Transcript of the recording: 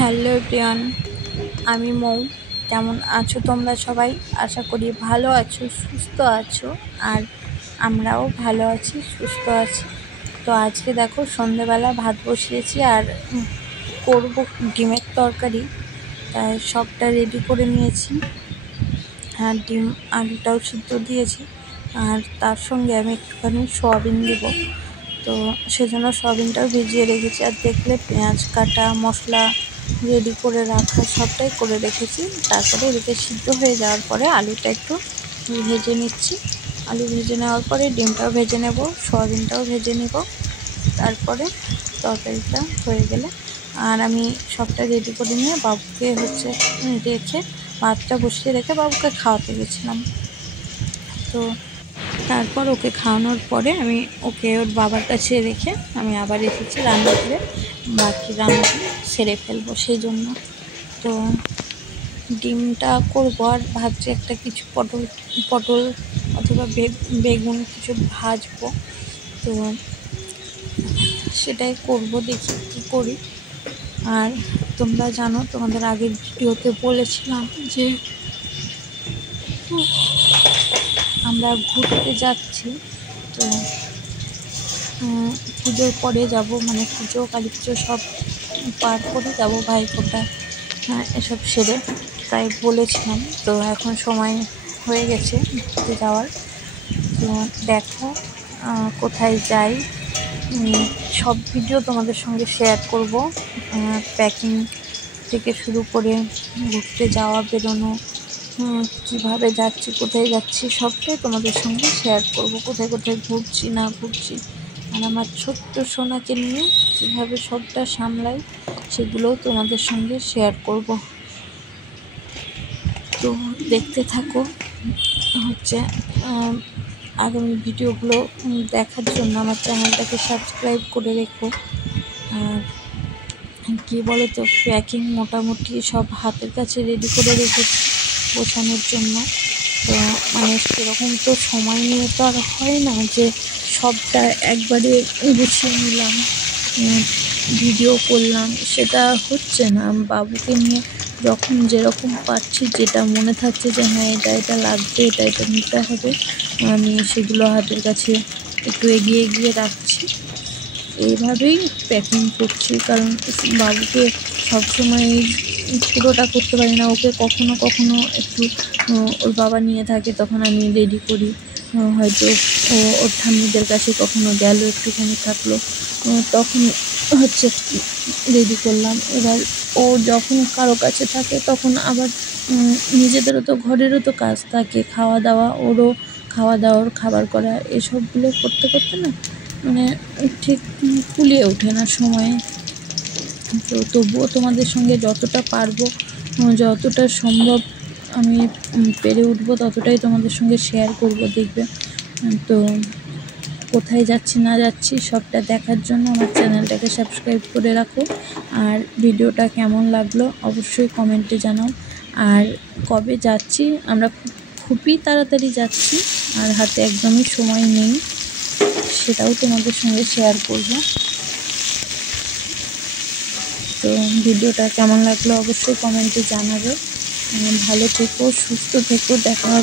Hello everyone, আমি মৌ। কেমন আছো তোমরা সবাই? আশা করি ভালো আছো, সুস্থ আছো। আর আমরাও ভালো আছি, সুস্থ আছি। তো আজকে দেখো সন্ধেবেলা ভাত বসিয়েছি আর করব ডিমের তরকারি, তাই সবটা রেডি করে নিয়েছি। আর ডিম আলুটাও সিদ্ধ দিয়েছি, আর তার সঙ্গে আমি একটুখানি সয়াবিন দেবো। তো সেজন্য সয়াবিনটাও ভিজিয়ে রেখেছি। আর দেখলে পেঁয়াজ কাটা, মশলা রেডি করে রাখা সবটাই করে রেখেছি। তারপরে এদিকে সিদ্ধ হয়ে যাওয়ার পরে আলুটা একটু ভেজে নিচ্ছি। আলু ভেজে নেওয়ার পরে ডিমটাও ভেজে নেব, সয়াবিনটাও ভেজে নেব। তারপরে তরকারিটা হয়ে গেলে আর আমি সবটা রেডি করে নিয়ে বাবুকে রেখে ভাতটা বসিয়ে রেখে বাবুকে খাওয়াতে গেছিলাম। তো তারপর ওকে খাওয়ানোর পরে আমি ওকে ওর বাবার কাছে রেখে আমি আবার এসেছি রান্নাঘরে, বাকি রান্নাটা সেরে ফেলবো সেই জন্য। তো ডিমটা করবো আর ভাবছি একটা কিছু পটল অথবা বেগুন কিছু ভাজবো। তো সেটাই করব, দেখি কী করি। আর তোমরা জানো, তোমাদের আগের ভিডিওতে বলেছিলাম যে আমরা ঘুরতে যাচ্ছি। তো পুজোর পরে যাব, মানে পুজো, কালী পুজো সব পার করে যাব, ভাইফোঁটা এসব সেরে, তাই বলেছিলাম। তো এখন সময় হয়ে গেছে ঘুরতে যাওয়ার। তো দেখো কোথায় যাই, সব ভিডিও তোমাদের সঙ্গে শেয়ার করব। প্যাকিং থেকে শুরু করে ঘুরতে যাওয়া, বেরোনো, কীভাবে যাচ্ছি, কোথায় যাচ্ছি, সবটাই তোমাদের সঙ্গে শেয়ার করব। কোথায় কোথায় ঘুরছি না ঘুরছি, আর আমার ছোট্ট সোনাকে নিয়ে কীভাবে সবটা সামলাই, সেগুলোও তোমাদের সঙ্গে শেয়ার করব। তো দেখতে থাকো। আগামী ভিডিওগুলো দেখার জন্য আমার চ্যানেলটাকে সাবস্ক্রাইব করে রেখো। আর কী বলো তো, প্যাকিং মোটামুটি সব হাতের কাছে রেডি করে রেখেছি গোছানোর জন্য। তো মানে সেরকম তো সময় নিয়ে তো আর হয় না যে সবটা একবারে গুছিয়ে নিলাম, ভিডিও করলাম, সেটা হচ্ছে না। বাবুকে নিয়ে যখন যেরকম পারছি, যেটা মনে থাকছে যে হ্যাঁ এটা লাগবে, এটা নিতে হবে, আমি সেগুলো হাতের কাছে একটু এগিয়ে এগিয়ে রাখছি। এইভাবেই প্যাকিং করছি, কারণ বাবুকে সবসময় পুরোটা করতে পারি না। ওকে কখনো কখনো একটু ওর বাবা নিয়ে থাকে, তখন আমি রেডি করি। হয়তো ওর ঠাম্মিদের কাছে কখনো গেল, একটুখানি থাকলো, তখন রেডি করলাম। এবার ও যখন কারো কাছে থাকে তখন আবার নিজেদেরও তো ঘরেরও তো কাজ থাকে, খাওয়া দাওয়া, ওরও খাওয়া দাওয়ার খাবার করা, এসবগুলো করতে করতে না মানে ঠিক কুলিয়ে ওঠে না সময়ে। তো তবুও তোমাদের সঙ্গে যতটা পারবো, যতটা সম্ভব আমি পেরে উঠবো, ততটাই তোমাদের সঙ্গে শেয়ার করব, দেখবে। তো কোথায় যাচ্ছি না যাচ্ছি সবটা দেখার জন্য আমার চ্যানেলটাকে সাবস্ক্রাইব করে রাখো। আর ভিডিওটা কেমন লাগলো অবশ্যই কমেন্টে জানাও। আর কবে যাচ্ছি, আমরা খুবই তাড়াতাড়ি যাচ্ছি, আর হাতে একদমই সময় নেই, সেটাও তোমাদের সঙ্গে শেয়ার করব। তো ভিডিওটা কেমন লাগলো অবশ্যই কমেন্টে জানাবে। ভালো থেকো, সুস্থ থেকো, দেখা হবে।